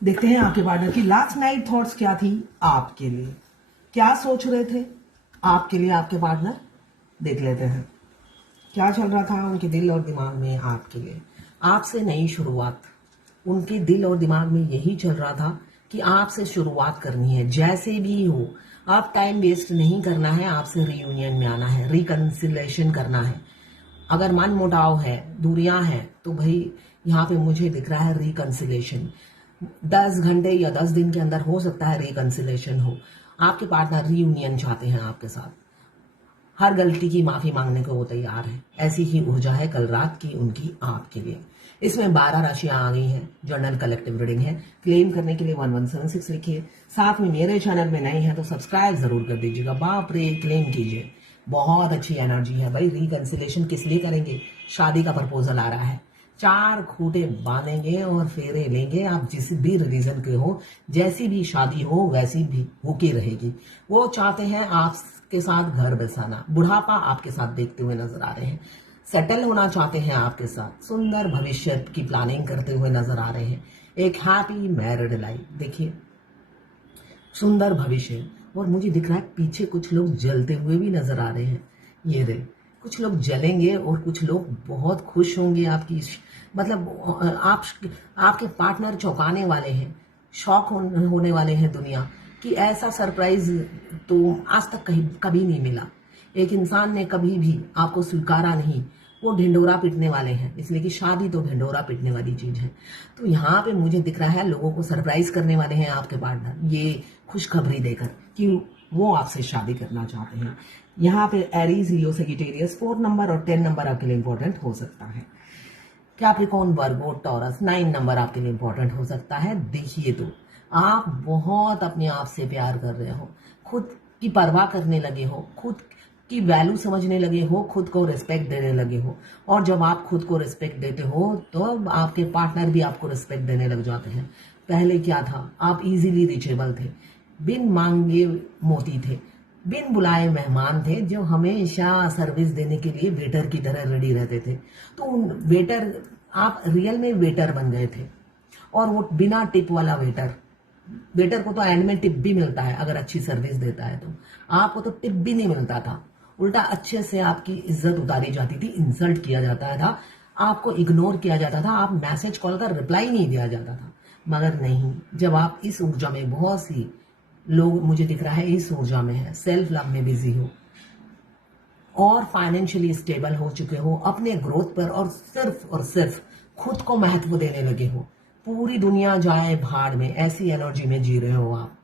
देखते हैं आपके पार्टनर की लास्ट नाइट थॉट्स क्या थी आपके लिए, क्या सोच रहे थे आपके लिए आपके पार्टनर। देख लेते हैं क्या चल रहा था उनके दिल और दिमाग में आपके लिए। आपसे नई शुरुआत, उनके दिल और दिमाग में यही चल रहा था कि आपसे शुरुआत करनी है, जैसे भी हो। आप टाइम वेस्ट नहीं करना है, आपसे रियूनियन में आना है, रिकन्सिलेशन करना है। अगर मन मुटाव है, दूरियां हैं, तो भाई यहाँ पे मुझे दिख रहा है रिकन्सिलेशन। 10 घंटे या 10 दिन के अंदर हो सकता है रिकन्सिलेशन हो। आपके पार्टनर रियूनियन चाहते हैं आपके साथ, हर गलती की माफी मांगने को वो तैयार है। ऐसी ही ऊर्जा है कल रात की उनकी आपके लिए। इसमें 12 राशियां आ गई हैं। जर्नल कलेक्टिव रीडिंग है। क्लेम करने के लिए 1176 लिखिए। साथ में मेरे चैनल में नए हैं तो सब्सक्राइब जरूर कर दीजिएगा। बाप रे, क्लेम कीजिए। बहुत अच्छी एनर्जी है भाई। रिकन्सिलेशन किस लिए करेंगे? शादी का प्रपोजल आ रहा है। 4 खूंटे बांधेंगे और फेरे लेंगे। आप जिस भी रिलीजन के हो, जैसी भी शादी हो वैसी भी होके रहेगी। वो चाहते हैं आपके साथ घर बसाना, बुढ़ापा आपके साथ देखते हुए नजर आ रहे हैं। सेटल होना चाहते हैं आपके साथ, सुंदर भविष्य की प्लानिंग करते हुए नजर आ रहे हैं। एक हैप्पी मैरिड लाइफ, देखिए सुंदर भविष्य। और मुझे दिख रहा है पीछे कुछ लोग जलते हुए भी नजर आ रहे हैं। ये रहे, कुछ लोग जलेंगे और कुछ लोग बहुत खुश होंगे आपकी, मतलब आपके पार्टनर चौंकाने वाले हैं, शॉक होने वाले हैं दुनिया कि ऐसा सरप्राइज तो आज तक कहीं कभी नहीं मिला। एक इंसान ने कभी भी आपको स्वीकारा नहीं, वो ढिंडोरा पीटने वाले हैं, इसलिए कि शादी तो ढिंडोरा पीटने वाली चीज है। तो यहाँ पे मुझे दिख रहा है लोगों को सरप्राइज करने वाले हैं आपके पार्टनर, ये खुशखबरी देकर कि वो आपसे शादी करना चाहते हैं। यहाँ पे एरीज, लियो, सेजिटेरियस 4 नंबर और 10 नंबर आपके लिए इंपॉर्टेंट हो सकता है। कैप्रिकॉर्न, वर्गो, टॉरस 9 नंबर आपके लिए इंपॉर्टेंट हो सकता है। देखिए तो आप बहुत अपने आप से प्यार कर रहे हो, खुद की परवाह करने लगे हो, खुद की वैल्यू समझने लगे हो, खुद को रिस्पेक्ट देने लगे हो। और जब आप खुद को रिस्पेक्ट देते हो तो आपके पार्टनर भी आपको रिस्पेक्ट देने लग जाते हैं। पहले क्या था, आप इजीली रिचेबल थे, बिन मांगे मोती थे, बिन बुलाए मेहमान थे जो हमेशा सर्विस देने के लिए वेटर की तरह रेडी रहते थे। तो उन वेटर, आप रियल में वेटर बन गए थे। और वो बिना टिप वाला वेटर, वेटर को तो एंड में टिप भी मिलता है अगर अच्छी सर्विस देता है तो, आपको तो टिप भी नहीं मिलता था। उल्टा अच्छे से आपकी इज्जत उतारी जाती थी, इंसल्ट किया जाता था, आपको इग्नोर किया जाता था, आप मैसेज कॉल का रिप्लाई नहीं दिया जाता था। मगर नहीं, जब आप इस ऊर्जा में, बहुत सी लोग मुझे दिख रहा है इस ऊर्जा में है, सेल्फ लव में बिजी हो और फाइनेंशियली स्टेबल हो चुके हो, अपने ग्रोथ पर और सिर्फ खुद को महत्व देने लगे हो, पूरी दुनिया जाए भाड़ में, ऐसी एनर्जी में जी रहे हो आप।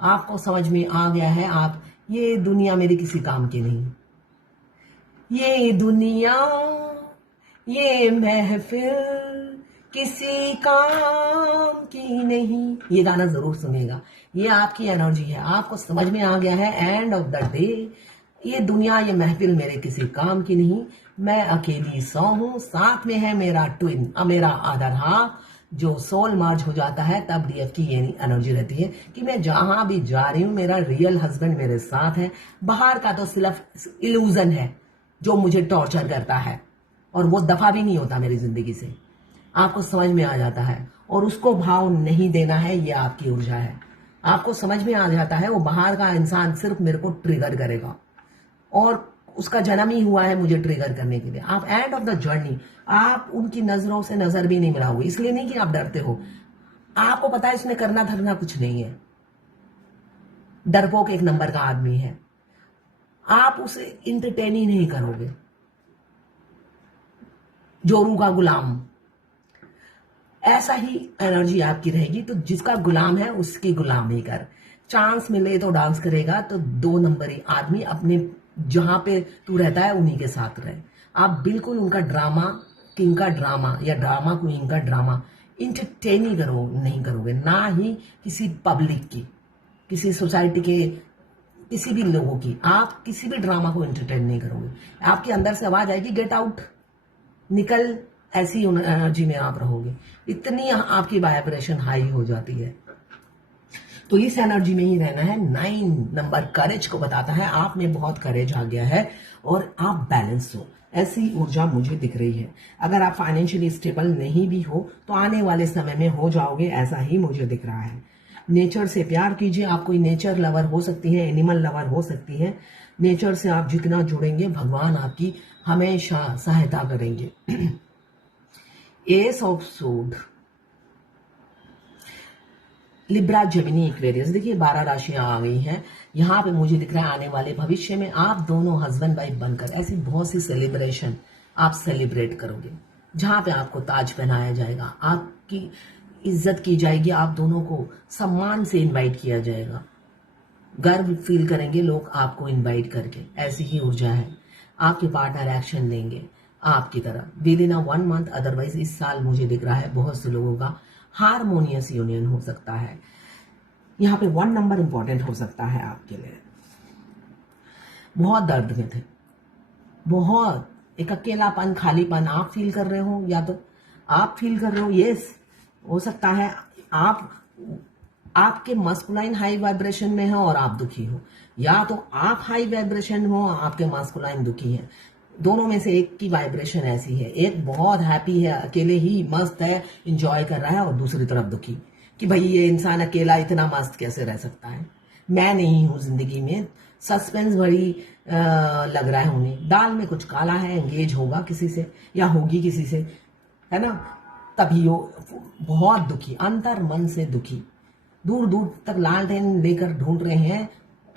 आपको समझ में आ गया है, आप, ये दुनिया मेरी किसी काम की नहीं, ये दुनिया, ये महफिल किसी काम की नहीं। ये गाना जरूर सुनिएगा, ये आपकी एनर्जी है। आपको समझ में आ गया है, एंड ऑफ द डे, ये दुनिया, ये महफिल मेरे किसी काम की नहीं। मैं अकेली 100 हूं, साथ में है मेरा ट्विन, मेरा आदर हाफ, जो सोल मर्ज हो जाता है तब डीएफ की ये एनर्जी रहती है कि मैं जहां भी जा रही हूं मेरा रियल हस्बैंड मेरे साथ है। बाहर का तो सिर्फ इल्यूजन है जो मुझे टॉर्चर करता है और वो दफा भी नहीं होता मेरी जिंदगी से। आपको समझ में आ जाता है और उसको भाव नहीं देना है, ये आपकी ऊर्जा है। आपको समझ में आ जाता है वो बाहर का इंसान सिर्फ मेरे को ट्रिगर करेगा और उसका जन्म ही हुआ है मुझे ट्रिगर करने के लिए। आप एंड ऑफ द जर्नी, आप उनकी नजरों से नजर भी नहीं मिलाओगे, इसलिए नहीं कि आप डरते हो, आपको पता है इसमें करना धरना कुछ नहीं है। डरपोक 1 नंबर का आदमी है, आप उसे इंटरटेन ही नहीं करोगे। जोरू का गुलाम, ऐसा ही एनर्जी आपकी रहेगी। तो जिसका गुलाम है उसकी गुलामी कर, चांस मिले तो डांस करेगा। तो 2 नंबरी आदमी अपने जहां पे तू रहता है उन्हीं के साथ रहे। आप बिल्कुल उनका ड्रामा किंग का ड्रामा या ड्रामा क्वीन का ड्रामा इंटरटेन ही नहीं करोगे, ना ही किसी पब्लिक की, किसी सोसाइटी के, किसी भी लोगों की। आप किसी भी ड्रामा को एंटरटेन नहीं करोगे। आपके अंदर से आवाज आएगी गेट आउट, निकल, ऐसी एनर्जी में आप रहोगे। इतनी आपकी वाइब्रेशन हाई हो जाती है। तो इस एनर्जी में ही रहना है। 9 नंबर करेज को बताता है, आप में बहुत करेज आ गया है और आप बैलेंस हो। ऐसी ऊर्जा मुझे दिख रही है। अगर आप फाइनेंशियली स्टेबल नहीं भी हो तो आने वाले समय में हो जाओगे, ऐसा ही मुझे दिख रहा है। नेचर से प्यार कीजिए। आप कोई नेचर लवर हो सकती है, एनिमल लवर हो सकती है। नेचर से आप जितना जुड़ेंगे भगवान आपकी हमेशा सहायता करेंगे। S of sued, Libra, Gemini, Aquarius. देखिए 12 राशियां आ गई हैं। यहाँ पे मुझे दिख रहा है आने वाले भविष्य में आप दोनों हस्बैंड वाइफ बनकर ऐसी बहुत सी सेलिब्रेशन आप सेलिब्रेट करोगे, जहां पे आपको ताज पहनाया जाएगा, आपकी इज्जत की जाएगी, आप दोनों को सम्मान से इनवाइट किया जाएगा, गर्व फील करेंगे लोग आपको इनवाइट करके। ऐसी ही ऊर्जा है। आपके पार्टनर एक्शन लेंगे आपकी तरह विद इन 1 मंथ। अदरवाइज इस साल मुझे दिख रहा है बहुत से लोगों का हारमोनियस यूनियन हो सकता है। यहाँ पे 1 नंबर इंपॉर्टेंट हो सकता है आपके लिए। बहुत दर्द में थे, बहुत एक अकेलापन, खालीपन आप फील कर रहे हो, या तो आप फील कर रहे हो, यस हो सकता है आप आपके मस्कुलाइन हाई वाइब्रेशन में है और आप दुखी हो, या तो आप हाई वाइब्रेशन हो आपके मस्कुलाइन दुखी है। दोनों में से एक की वाइब्रेशन ऐसी है, एक बहुत हैप्पी है, अकेले ही मस्त है, इंजॉय कर रहा है, और दूसरी तरफ दुखी कि भाई ये इंसान अकेला इतना मस्त कैसे रह सकता है, मैं नहीं हूं जिंदगी में। सस्पेंस बड़ी लग रहा है उन्हें, दाल में कुछ काला है, एंगेज होगा किसी से या होगी किसी से, है ना, तभी वो बहुत दुखी, अंतर मन से दुखी, दूर दूर तक लालटेन लेकर ढूंढ रहे हैं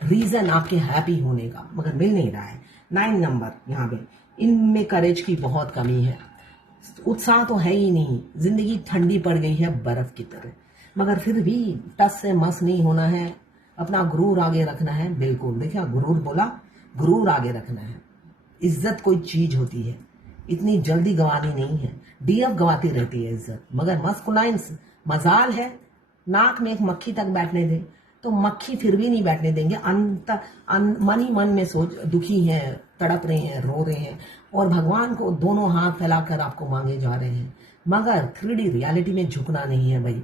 रीजन आपके हैप्पी होने का, मगर मिल नहीं रहा है। 9 नंबर यहाँ पे, इनमें करेज की बहुत कमी है, उत्साह तो है ही नहीं, जिंदगी ठंडी पड़ गई है बर्फ की तरह, मगर फिर भी टस से मस नहीं होना है, अपना गुरूर आगे रखना है। बिल्कुल देखिए गुरूर बोला, गुरूर आगे रखना है। इज्जत कोई चीज होती है, इतनी जल्दी गंवानी नहीं है, डीएफ गंवाती रहती है इज्जत, मगर मस्कुलाइन मजाल है नाक में एक मक्खी तक बैठने दे तो मक्खी फिर भी नहीं बैठने देंगे। मन ही मन में सोच दुखी हैं, तड़प रहे हैं, रो रहे हैं, और भगवान को दोनों हाथ फैलाकर आपको मांगे जा रहे हैं, मगर 3D रियलिटी में झुकना नहीं है भाई।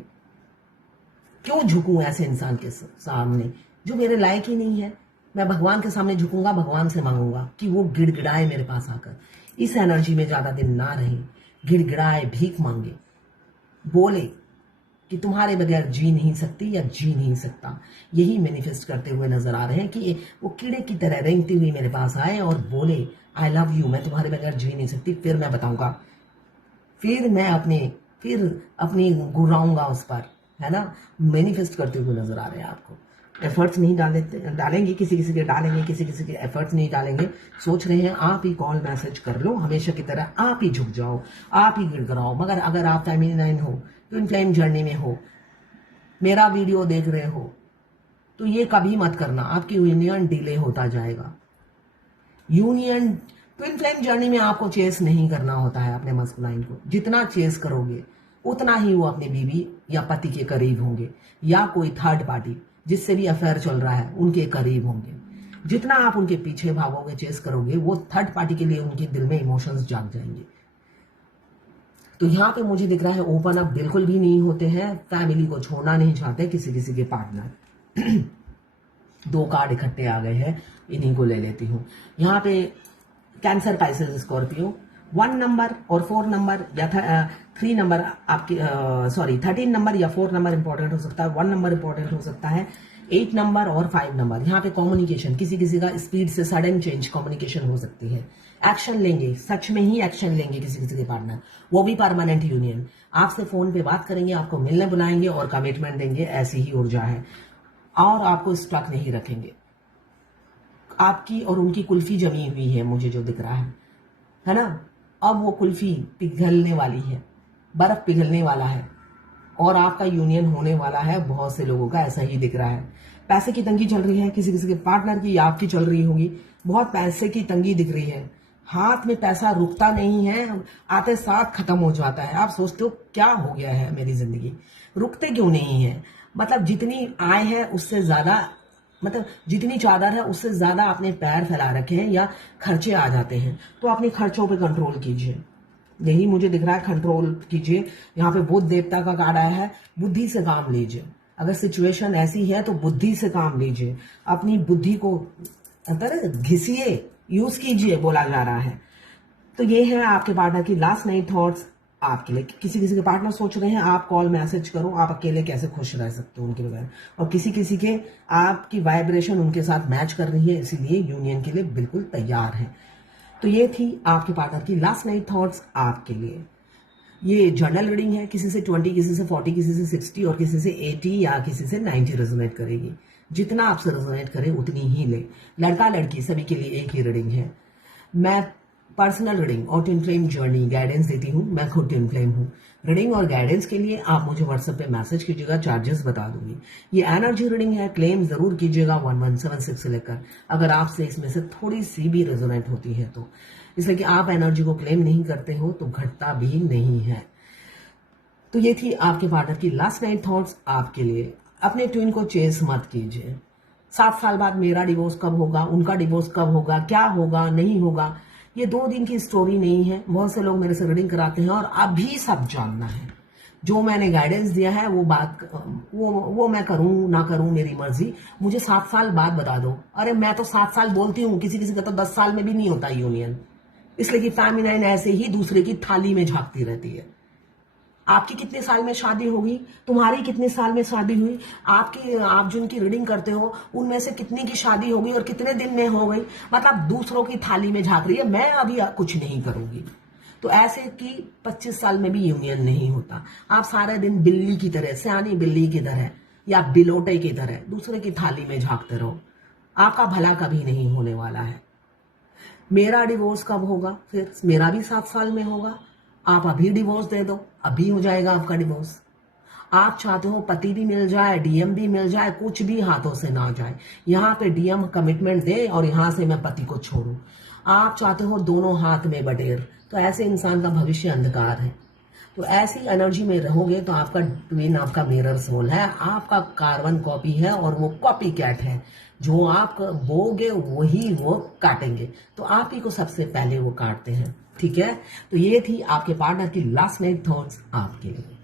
क्यों झुकूं ऐसे इंसान के सामने जो मेरे लायक ही नहीं है? मैं भगवान के सामने झुकूंगा, भगवान से मांगूंगा कि वो गिड़गिड़ाए मेरे पास आकर। इस एनर्जी में ज्यादा दिन ना रहे, गिड़गिड़ाए, भीख मांगे, बोले कि तुम्हारे बगैर जी नहीं सकती या जी नहीं सकता। यही मैनिफेस्ट करते हुए नजर आ रहे हैं कि वो कीड़े की तरह रेंगती हुई मेरे पास आए और बोले आई लव यू, मैं तुम्हारे बगैर जी नहीं सकती, फिर मैं बताऊंगा, फिर मैं अपनी गुर्राऊंगा उस पर, है ना। मैनिफेस्ट करते हुए नजर आ रहे हैं आपको। एफर्ट्स नहीं डालेंगे, किसी किसी के डालेंगे, किसी किसी के एफर्ट्स नहीं डालेंगे। सोच रहे हैं आप ही कॉल मैसेज कर लो, हमेशा की तरह आप ही झुक जाओ, आप ही गिड़गिड़ाओ। मगर अगर आप फेमिनिन हो, ट्विन फ्लेम जर्नी में हो, मेरा वीडियो देख रहे हो, तो ये कभी मत करना, आपकी यूनियन डिले होता जाएगा। यूनियन ट्विन फ्लेम जर्नी में आपको चेस नहीं करना होता है अपने मस्कुलाइन को। जितना चेस करोगे उतना ही वो अपने बीवी या पति के करीब होंगे, या कोई थर्ड पार्टी जिससे भी अफेयर चल रहा है उनके करीब होंगे। जितना आप उनके पीछे भागोगे, चेस करोगे, वो थर्ड पार्टी के लिए उनके दिल में इमोशंस जाग जाएंगे। तो यहाँ पे मुझे दिख रहा है ओपन अप बिल्कुल भी नहीं होते हैं, फैमिली को छोड़ना नहीं चाहते किसी किसी के पार्टनर। 2 कार्ड इकट्ठे आ गए हैं, इन्हीं को ले लेती हूँ। यहाँ पे कैंसर, पाइसेस, स्कॉर्पियो 1 नंबर और 4 नंबर या 3 नंबर आपके 13 नंबर या 4 नंबर इंपॉर्टेंट हो सकता है, 1 नंबर इंपॉर्टेंट हो सकता है, 8 नंबर और 5 नंबर। यहाँ पे कम्युनिकेशन, किसी किसी का स्पीड से सडन चेंज कम्युनिकेशन हो सकती है। एक्शन लेंगे, सच में ही एक्शन लेंगे किसी किसी के पार्टनर, वो भी परमानेंट यूनियन। आपसे फोन पे बात करेंगे, आपको मिलने बुलाएंगे और कमिटमेंट देंगे, ऐसी ही ऊर्जा है। और आपको स्टक नहीं रखेंगे। आपकी और उनकी कुल्फी जमी हुई है, मुझे जो दिख रहा है ना। अब वो कुल्फी पिघलने वाली है, बर्फ पिघलने वाला है, और आपका यूनियन होने वाला है। बहुत से लोगों का ऐसा ही दिख रहा है। पैसे की तंगी चल रही है, किसी किसी के पार्टनर की या आपकी चल रही होगी। बहुत पैसे की तंगी दिख रही है, हाथ में पैसा रुकता नहीं है, आते साथ खत्म हो जाता है। आप सोचते हो क्या हो गया है मेरी जिंदगी, रुकते क्यों नहीं है? मतलब जितनी आय है उससे ज्यादा, मतलब जितनी चादर है उससे ज्यादा आपने पैर फैला रखे हैं या खर्चे आ जाते हैं। तो अपने खर्चों पे कंट्रोल कीजिए, यही मुझे दिख रहा है, कंट्रोल कीजिए। यहाँ पे बुद्ध देवता का कार्ड आया है, बुद्धि से काम लीजिए। अगर सिचुएशन ऐसी है तो बुद्धि से काम लीजिए, अपनी बुद्धि को घिसिए, यूज कीजिए, बोला जा रहा है। तो ये है आपके पार्टनर की लास्ट नाइट थॉट्स आपके लिए। किसी किसी के पार्टनर सोच रहे हैं आप कॉल मैसेज करो, आप अकेले कैसे खुश रह सकते हो उनके बगैर, और किसी किसी के आपकी वाइब्रेशन उनके साथ मैच कर रही है, इसीलिए यूनियन के लिए बिल्कुल तैयार है। तो ये थी आपके पार्टनर की लास्ट नाइट थॉट्स आपके लिए। ये जर्नल रीडिंग है, किसी से 20, किसी से 40, किसी से 60 और किसी से 80 या किसी से 90 रेजोनेट करेगी। जितना आपसे रेजोनेट करे उतनी ही ले। लड़का लड़की सभी के लिए एक ही रीडिंग है। मैं पर्सनल रीडिंग और ट्विन फ्लेम जर्नी गाइडेंस देती हूँ। मैं खुद ट्विन फ्लेम हूँ। रीडिंग और गाइडेंस के लिए आप मुझे व्हाट्सएप पे मैसेज कीजिएगा, चार्जेस बता दूंगी। ये एनर्जी रीडिंग है, क्लेम जरूर कीजिएगा 1176 से लेकर, अगर आपसे इसमें से थोड़ी सी भी रेजोनेट होती है तो। इसलिए कि आप एनर्जी को क्लेम नहीं करते हो तो घटता भी नहीं है। तो ये थी आपके पार्टनर की लास्ट नाइट थॉट्स आपके लिए। अपने ट्विन को चेस मत कीजिए। 7 साल बाद मेरा डिवोर्स कब होगा, उनका डिवोर्स कब होगा, क्या होगा नहीं होगा, ये 2 दिन की स्टोरी नहीं है। बहुत से लोग मेरे से रीडिंग कराते हैं और अभी सब जानना है। जो मैंने गाइडेंस दिया है वो बात वो मैं करूं ना करूं मेरी मर्जी, मुझे 7 साल बाद बता दो। अरे मैं तो 7 साल बोलती हूँ, किसी किसी का तो 10 साल में भी नहीं होता यूनियन। इसलिए कि फेमिनाइन ऐसे ही दूसरे की थाली में झांकती रहती है। आपकी कितने साल में शादी होगी, तुम्हारी कितने साल में शादी हुई, आप जिनकी रीडिंग करते हो उनमें से कितनी की शादी होगी और कितने दिन में हो गई, मतलब दूसरों की थाली में झांक रही है। मैं अभी कुछ नहीं करूंगी। तो ऐसे कि 25 साल में भी यूनियन नहीं होता। आप सारे दिन बिल्ली की तरह, सियानी बिल्ली की तरह या बिलोटे की तरह दूसरे की थाली में झांकते रहो। आपका भला कभी नहीं होने वाला है। मेरा डिवोर्स कब होगा, फिर मेरा भी 7 साल में होगा। आप अभी डिवोर्स दे दो, अभी हो जाएगा आपका डिवोर्स। आप चाहते हो पति भी मिल जाए, डीएम भी मिल जाए, कुछ भी हाथों से ना जाए। यहाँ पे डीएम कमिटमेंट दे और यहाँ से मैं पति को छोड़ूं। आप चाहते हो दोनों हाथ में बटेर, तो ऐसे इंसान का भविष्य अंधकार है। तो ऐसी एनर्जी में रहोगे तो आपका ट्विन आपका मिरर सोल है, आपका कार्बन कॉपी है और वो कॉपी कैट है। जो आप बोगे वही वो काटेंगे, तो आप ही को सबसे पहले वो काटते हैं। ठीक है, तो ये थी आपके पार्टनर की लास्ट नाइट थॉट्स आपके लिए।